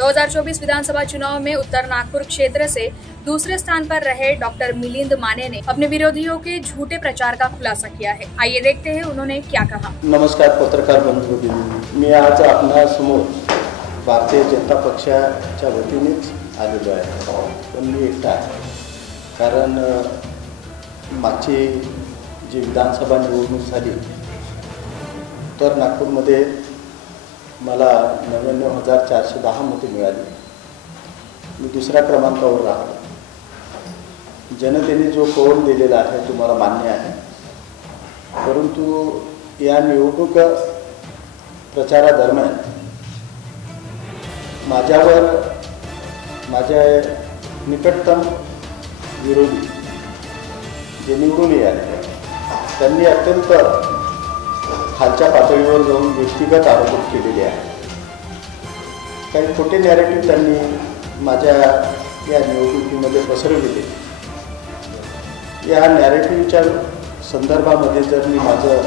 2024 विधानसभा चुनाव में उत्तर नागपुर क्षेत्र से दूसरे स्थान पर रहे डॉक्टर मिलिंद माने ने अपने विरोधियों के झूठे प्रचार का खुलासा किया है। आइए देखते हैं उन्होंने क्या कहा। नमस्कार पत्रकार बंधू, मी आज आपल्या समोर भारतीय जनता पक्षाच्या वतीनेच आलेलो आहे, पण मी एकटा आहे कारण मागची जी विधानसभा निवडणूक झाली तर नागपूरमध्ये मला 99,410 मते मिळाली। मी दुसऱ्या क्रमांकावर राहिलो। जनतेने जो कौल दिलेला आहे तो मला मान्य आहे, परंतु या निवडणूक प्रचारादरम्यान माझ्यावर माझे निकटतम विरोधी जे निवडून आले त्यांनी अत्यंत खालच्या पातळीवर जाऊन व्यक्तिगत आरोप केलेले आहेत। काही खोटे नॅरेटिव्ह त्यांनी माझ्या या निवडणुकीमध्ये पसरविले। या नॅरेटिव्हच्या संदर्भामध्ये जर मी माझं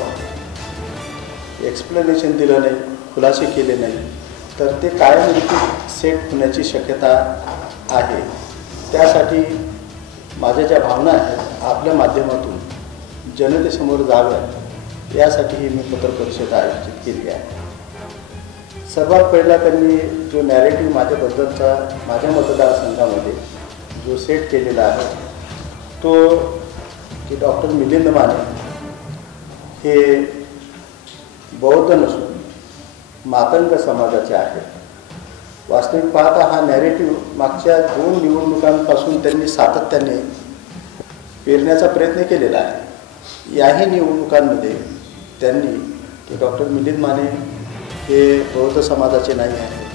एक्सप्लेनेशन दिलं नाही, खुलासे केले नाही, तर ते कायमस्वरूपी सेट होण्याची शक्यता आहे। त्यासाठी माझ्या ज्या भावना आहेत आपल्या माध्यमातून जनतेसमोर जाव्यात यासाठी मी पत्रपरिषद आयोजित केली आहे। सर्वात पहिला त्यांनी जो नॅरेटिव्ह माझ्याबद्दलचा माझ्या मतदारसंघामध्ये जो सेट केलेला आहे तो की डॉक्टर मिलिंद माने हे बौद्ध नसून मातंग समाजाचे आहेत। वास्तविक पाहता हा नॅरेटिव्ह मागच्या 2 निवडणुकांपासून त्यांनी सातत्याने पेरण्याचा प्रयत्न केलेला आहे। याही निवडणुकांमध्ये त्यांनी की डॉक्टर मिलिंद माने हे बौद्ध समाजाचे नाही आहेत,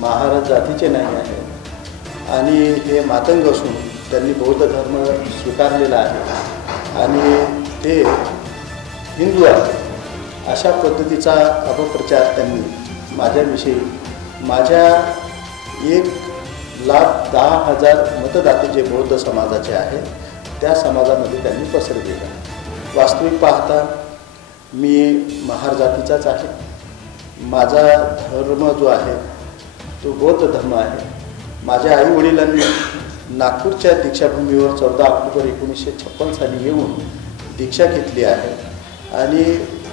महाराज जातीचे नाही आहेत आणि हे मातंग असून त्यांनी बौद्ध धर्म स्वीकारलेला आहे आणि ते हिंदू आहेत अशा पद्धतीचा अपप्रचार त्यांनी माझ्याविषयी माझ्या 1,10,000 मतदाते जे बौद्ध समाजाचे आहेत त्या समाजामध्ये त्यांनी पसरविला। वास्तविक पाहता मी महार जातीचाच आहे। माझा धर्म जो आहे तो बौद्ध धर्म आहे। माझ्या आई वडिलांनी नागपूरच्या दीक्षाभूमीवर 14 ऑक्टोबर 1956 साली येऊन दीक्षा घेतली आहे आणि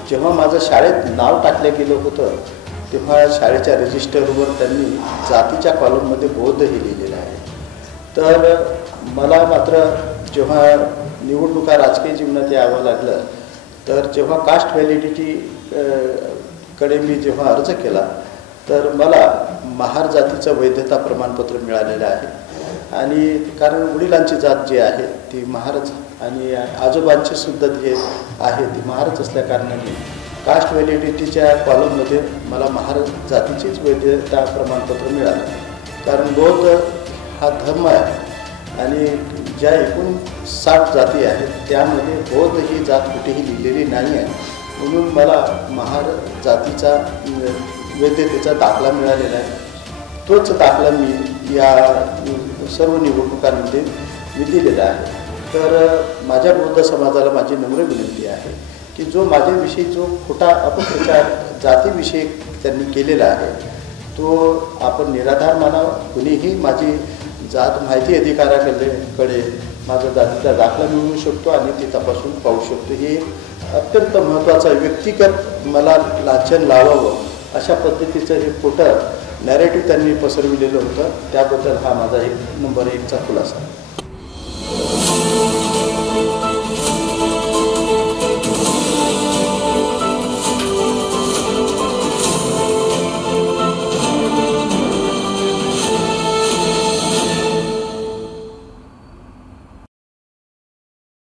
जेव्हा माझं शाळेत नाव टाकलं गेलं होतं तेव्हा शाळेच्या रजिस्टरवर त्यांनी जातीच्या कॉलममध्ये बौद्ध हे लिहिलेलं आहे। तर मला मात्र जेव्हा निवडणुका राजकीय जीवनात यावं लागलं तर जेव्हा कास्ट व्हॅलिडिटी कडे मी जेव्हा अर्ज केला तर मला महार जातीचं वैधता प्रमाणपत्र मिळालेलं आहे आणि कारण वडिलांची जात जी आहे ती महारच आणि आजोबांची सुद्धा जे आहे ती महारच असल्याकारणाने कास्ट व्हॅलिडिटीच्या कॉलममध्ये मला महार जातीचीच वैधता प्रमाणपत्र मिळालं। कारण बौद्ध हा धर्म आहे आणि ज्या 59 जाती आहेत त्यामध्ये बौद्ध ही जात कुठेही लिहिलेली नाही आहे, म्हणून मला महार जातीचा वैधतेचा दाखला मिळालेला आहे। तोच दाखला मी या सर्व निवडणुकांमध्ये मी दिलेला आहे। तर माझ्या बौद्ध समाजाला माझी नम्र विनंती आहे की जो माझ्याविषयी जो खोटा अपप्रचार जातीविषयी त्यांनी केलेला आहे तो आपण निराधार मानावा। कुणीही माझी जात माहिती अधिकाऱ्याकडे माझा जातीचा दाखला मिळवू शकतो आणि ते तपासून पाहू शकतो। हे अत्यंत महत्त्वाचं व्यक्तिगत मला लांछन लावावं अशा पद्धतीचं हे खोटं नॅरेटिव्ह त्यांनी पसरविलेलं होतं। त्याबद्दल हा माझा 1 नंबर 1चा खुलासा आहे।